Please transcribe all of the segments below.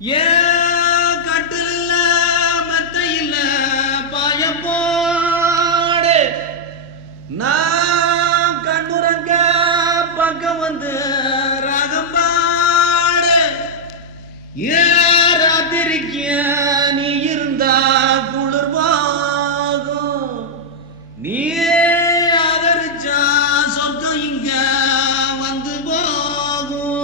ஏன் கட்டில மெத்தையில பாயம் போடு நான் கண்ணுறங்க பக்கம் வந்து ராகம் பாடு ஏன் ராத்திரிக்கு நீ இருந்தா குளிர் போகும் நீ ஆதரிச்சா சொர்க்கம் இங்க வந்து போகும்.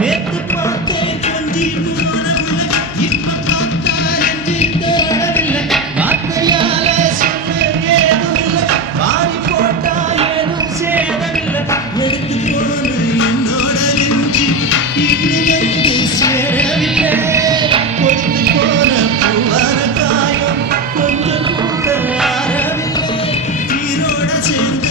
நேத்து பார்த்தேன் கொஞ்சி உணரவில்லை இப்ப பார்த்தா நெஞ்சு தரவில்லை வார்த்தையால சொல்ல ஏதும் இல்லை வாரி போட்டா ஏதும் சேரவில்லை எடுத்து போன என்னோட நெஞ்சு இன்று வந்து சேரவில்லை கொடுத்து போன பூவார காயம் கொஞ்சம் கூட ஆறவில்லை நீரோட சேர்ந்த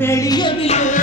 தெரியவில்லை.